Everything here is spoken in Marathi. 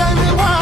tell me why.